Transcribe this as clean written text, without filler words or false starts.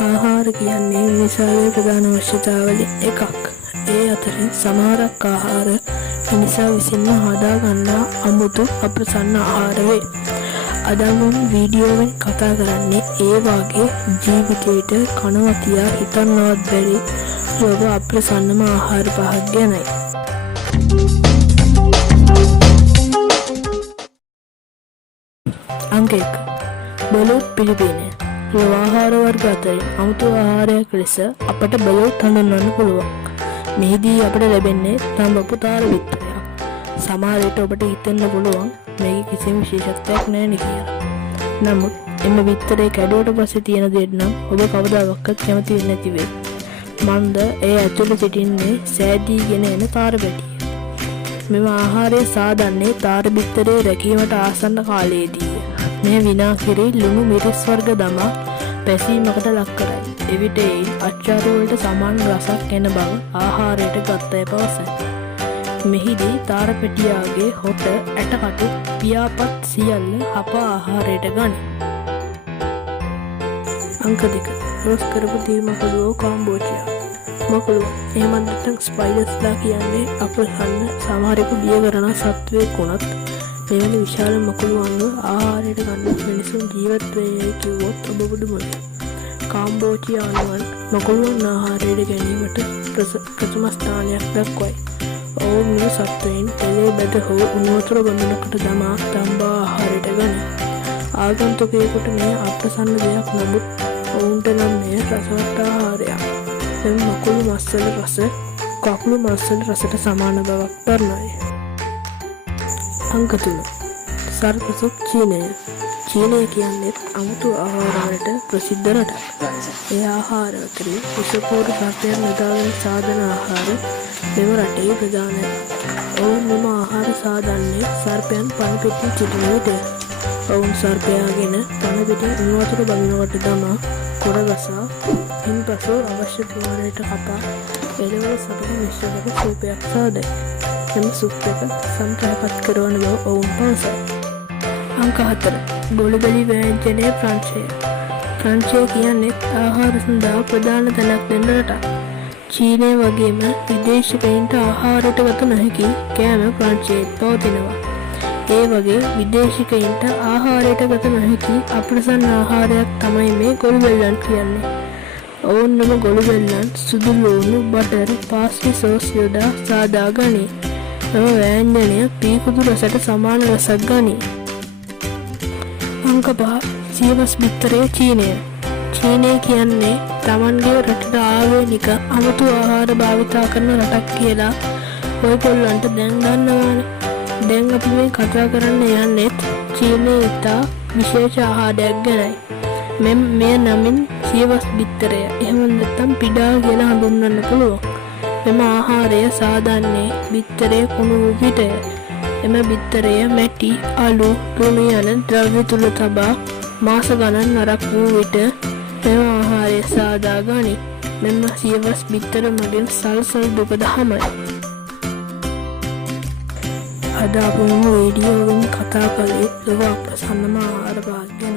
ආහාර කියන්නේ මිනිසාගේ ප්‍රධාන අවශ්‍යතාවලින් එකක්. ඒ අතරින් සමහරක් ආහාර මිනිසා විසින්ම හදා ගන්නා අමුතු අප්‍රසන්න ආහාර වේ. අද මම වීඩියෝවෙන් කතා කරන්නේ ඒ වාගේ ජීවිතේට කනවතියා හිතන්නවත් බැරි ලොව අප්‍රසන්නම ආහාර පහක් ගැනයි. අංක 1. බලූත් පිලිපීනය. ලොව ආහාර වර්ග අතරින් අමුතු ආහාරයක් ලෙස අපට බලූත් හඳුන්වන්න පුළුවන්. මෙහිදී අපට ලැබෙන්නේ තඹපු තාර විත්තරයක්. සමහර විට ඔබට හිතෙන්න පුළුවන් මේකේ කිසිම විශේෂත්වයක් නැහැ කියලා. නමුත් එම විත්තරේ කැඩුවට පස්සේ තියෙන දෙයක් නම් ඔබ කවදාවත් කැමති වෙන්නේ නැති වෙයි. මන්ද ඒ ඇතුළේ සිටින්නේ සෑදීගෙන එන තාර පැටිය. මෙම ආහාරය සාදන්නේ තාර බිත්තරේ රැකීමට ආසන්න කාලයේදී. මේ විනාකිරි ලුණු මිරිස් වර්ග දමා පැසීමකට ලක් කරයි. එවිට ඒ අච්චාරු වලට සමාන රසක් එන බව ආහාරයට ගත්තය පවසයි. මෙහිදී තාර පැටියාගේ හොට ඇටකටු පියාපත් සියල්ල හප ආහාරයට ගනී. අංක 2. රෝස් කරපු දීමකලුවෝ කාම්බෝජියා. මකුළුව එහෙමත් නැත්නම් ස්පයිඩර්ස්ලා කියන්නේ අප්‍රසන්න සමහරෙකු බිය කරන සත්වයෙක් වුණත් මෙවැනි විශාල මකුළුවන්ව ආහාරයට ගන්න මිනිසුන් ජීවත් වෙන්නේ කිව්වොත් ඔබ බුදුමයි. කාම්බෝජියානුවන් මකුළුවන් ආහාරයට ගැනීමට ප්‍රථම ස්ථානයක් දක්වයි. ඔවුන් මේ සත්වයින් තෙලේ බැද හෝ උණු වතුර බඳුනකට දමා තම්බා ආහාරයට ගනී. ආගන්තුකයෙකුට මේ අප්‍රසන්න දෙයක් නමුත් ඔවුන්ට නම් මේ රසවත් ආහාරයක්. එම මකුළු මස්වල රස කකුළු මස්වල රසට සමාන බවක් දක්වයි. අංක 3. සර්පසුප් චීනය. චීනය කියන්නේ අමුතු ආහාරවලට ප්‍රසිද්ධ රටක්. ඒ ආහාර අතරින් විෂපූර්ණ සර්පයන් නිදාගෙන සාදන ආහාර මෙම රටේ ප්‍රධානයි. ඔවුන් මෙම ආහාර සාදන්නේ සර්පයන් පණ පිටින් සිටින විට. ඔවුන් සර්පයාගෙන පණ පිටින් උණු වතුර බඳුනකට දමා කොර ගසා ඉන්පසු අවශ්‍ය ප්‍රමාණයට කපා එළවලු සපට මිශ්‍ර කර සූපයක් සාදයි. එම සූප් එක සම්ප්‍රාප්ත කරන බව ඔවුන් පවසයි. අංක 4. ගොළුබැලි ව්‍යංජනය ප්‍රංශය. ප්‍රංශය කියන්නේ ආහාර සඳහා ප්‍රධාන තැනක් දෙන රටක්. චීනය වගේම විදේශිකයින්ට ආහාරයට ගත නොහැකි කෑම ප්‍රංශයේත් පවතිනවා. ඒ වගේ විදේශිකයින්ට ආහාරයට ගත නොහැකි අප්‍රසන්න ආහාරයක් තමයි මේ ගොළුබැල්ලන් කියන්නේ. ඔවුන්ම ගොළුබැල්ලන් සුදු ලුණු බටර් පාස්ලි සෝස් යොදා සාදා ගනී. එම ව්‍යංජනය පීකුදු රසට සමාන රසක් ගනී. අංක 5. සියවස් බිත්තරේ චීනය. චීනය කියන්නේ තමන්ගේ රටට ආවේනික අමුතු ආහාර භාවිතා කරන රටක් කියලා ඔයගොල්ලන්ට දැන් දන්නවානේ. දැන් අපි මේ කතා කරන්න යන්නේත් චීනයේ ඉතා විශේෂ ආහාරයක් ගැනයි. මෙය නමින් සියවස් බිත්තරය එහෙම නැත්නම් පිඩා කියලා හඳුන්වන්න පුළුවන්. මෙම ආහාරය සාදන්නේ බිත්තරයේ කුණු වූ පිටය. එම බිත්තරය මැටි, අලු, ලුණු යන ද්‍රව්‍ය තුල තබා මාස ගණන් නරක් වූ විට මෙම ආහාරය සාදා ගනී. මෙම සියවස් බිත්තර මගින් සල්සල් දුක දහමයි. අද අප වීඩියෝවෙන් කතා කළේ ලොව අප්‍රසන්නම ආහාර භාග්‍ය